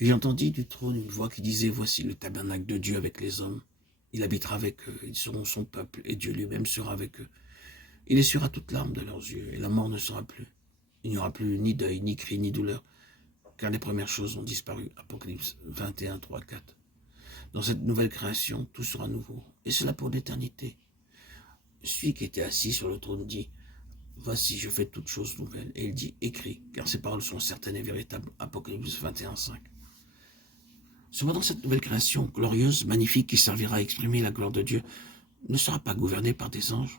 Et j'entendis du trône une voix qui disait, voici le tabernacle de Dieu avec les hommes. Il habitera avec eux, ils seront son peuple, et Dieu lui-même sera avec eux. Il essuiera toute larme de leurs yeux, et la mort ne sera plus. Il n'y aura plus ni deuil, ni cri, ni douleur, car les premières choses ont disparu. Apocalypse 21, 3, 4. Dans cette nouvelle création, tout sera nouveau, et cela pour l'éternité. Celui qui était assis sur le trône dit, voici, je fais toutes choses nouvelles. Et il dit, écris, car ces paroles sont certaines et véritables. Apocalypse 21, 5. Cependant, cette nouvelle création glorieuse, magnifique, qui servira à exprimer la gloire de Dieu, ne sera pas gouvernée par des anges.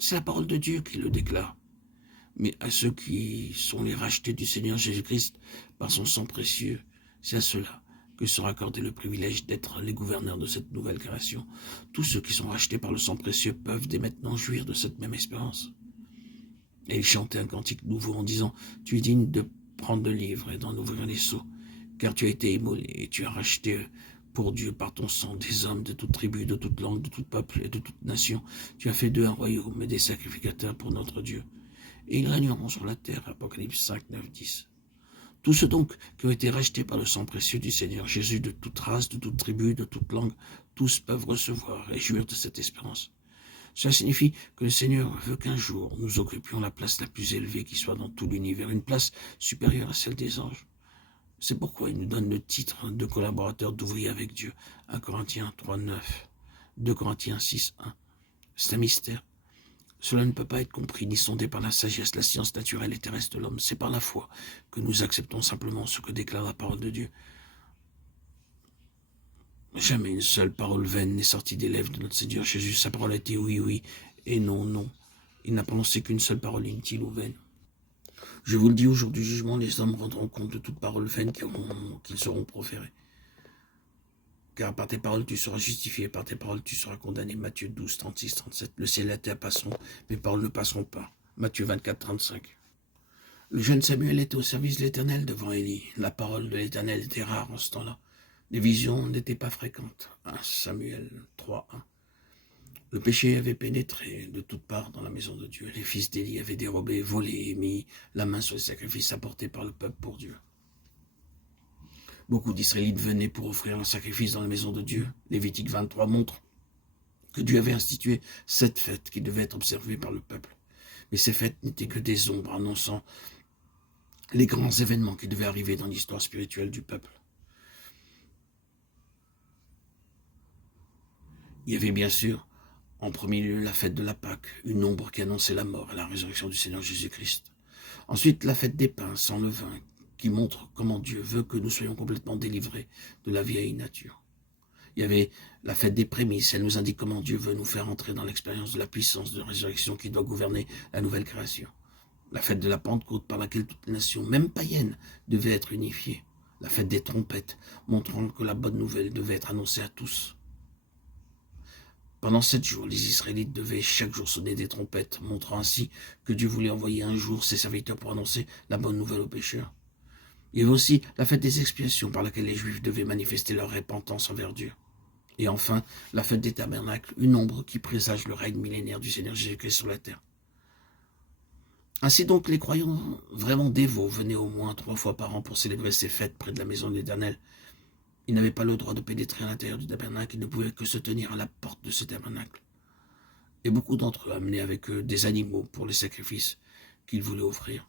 C'est la parole de Dieu qui le déclare. Mais à ceux qui sont les rachetés du Seigneur Jésus-Christ par son sang précieux, c'est à ceux-là que sera accordé le privilège d'être les gouverneurs de cette nouvelle création. Tous ceux qui sont rachetés par le sang précieux peuvent dès maintenant jouir de cette même espérance. Et il chantait un cantique nouveau en disant, « Tu es digne de prendre le livre et d'en ouvrir les sceaux, car tu as été immolé et tu as racheté pour Dieu par ton sang des hommes de toute tribu, de toute langue, de tout peuple et de toute nation. Tu as fait d'eux un royaume et des sacrificateurs pour notre Dieu. Et ils régneront sur la terre. » Apocalypse 5, 9, 10. Tous ceux donc qui ont été rachetés par le sang précieux du Seigneur Jésus de toute race, de toute tribu, de toute langue, tous peuvent recevoir et jouir de cette espérance. Cela signifie que le Seigneur veut qu'un jour nous occupions la place la plus élevée qui soit dans tout l'univers, une place supérieure à celle des anges. C'est pourquoi il nous donne le titre de collaborateur d'ouvrier avec Dieu. 1 Corinthiens 3, 9, 2 Corinthiens 6, 1. C'est un mystère. Cela ne peut pas être compris ni sondé par la sagesse, la science naturelle et terrestre de l'homme. C'est par la foi que nous acceptons simplement ce que déclare la parole de Dieu. Jamais une seule parole vaine n'est sortie des lèvres de notre Seigneur Jésus. Sa parole a été oui, oui, et non, non. Il n'a prononcé qu'une seule parole inutile ou vaine. Je vous le dis, au jour du jugement, les hommes rendront compte de toute parole vaine qu'ils seront proférées. Car par tes paroles tu seras justifié, par tes paroles tu seras condamné. Matthieu 12, 36, 37. Le ciel et la terre passeront, mes paroles ne passeront pas. Matthieu 24, 35. Le jeune Samuel était au service de l'Éternel devant Élie. La parole de l'Éternel était rare en ce temps-là. Les visions n'étaient pas fréquentes. 1 Samuel 3, 1. Le péché avait pénétré de toutes parts dans la maison de Dieu. Les fils d'Élie avaient dérobé, volé et mis la main sur les sacrifices apportés par le peuple pour Dieu. Beaucoup d'Israélites venaient pour offrir un sacrifice dans la maison de Dieu. Lévitique 23 montre que Dieu avait institué 7 fêtes qui devaient être observées par le peuple. Mais ces fêtes n'étaient que des ombres annonçant les grands événements qui devaient arriver dans l'histoire spirituelle du peuple. Il y avait bien sûr, en premier lieu, la fête de la Pâque, une ombre qui annonçait la mort et la résurrection du Seigneur Jésus-Christ. Ensuite, la fête des pains sans levain, qui montre comment Dieu veut que nous soyons complètement délivrés de la vieille nature. Il y avait la fête des prémices, elle nous indique comment Dieu veut nous faire entrer dans l'expérience de la puissance de résurrection qui doit gouverner la nouvelle création. La fête de la Pentecôte par laquelle toutes les nations, même païennes, devaient être unifiées. La fête des trompettes, montrant que la bonne nouvelle devait être annoncée à tous. Pendant 7 jours, les Israélites devaient chaque jour sonner des trompettes, montrant ainsi que Dieu voulait envoyer un jour ses serviteurs pour annoncer la bonne nouvelle aux pécheurs. Il y avait aussi la fête des expiations par laquelle les Juifs devaient manifester leur repentance envers Dieu. Et enfin, la fête des tabernacles, une ombre qui présage le règne millénaire du Seigneur Jésus-Christ sur la terre. Ainsi donc, les croyants vraiment dévots venaient au moins 3 fois par an pour célébrer ces fêtes près de la maison de l'Éternel. Ils n'avaient pas le droit de pénétrer à l'intérieur du tabernacle, ils ne pouvaient que se tenir à la porte de ce tabernacle. Et beaucoup d'entre eux amenaient avec eux des animaux pour les sacrifices qu'ils voulaient offrir.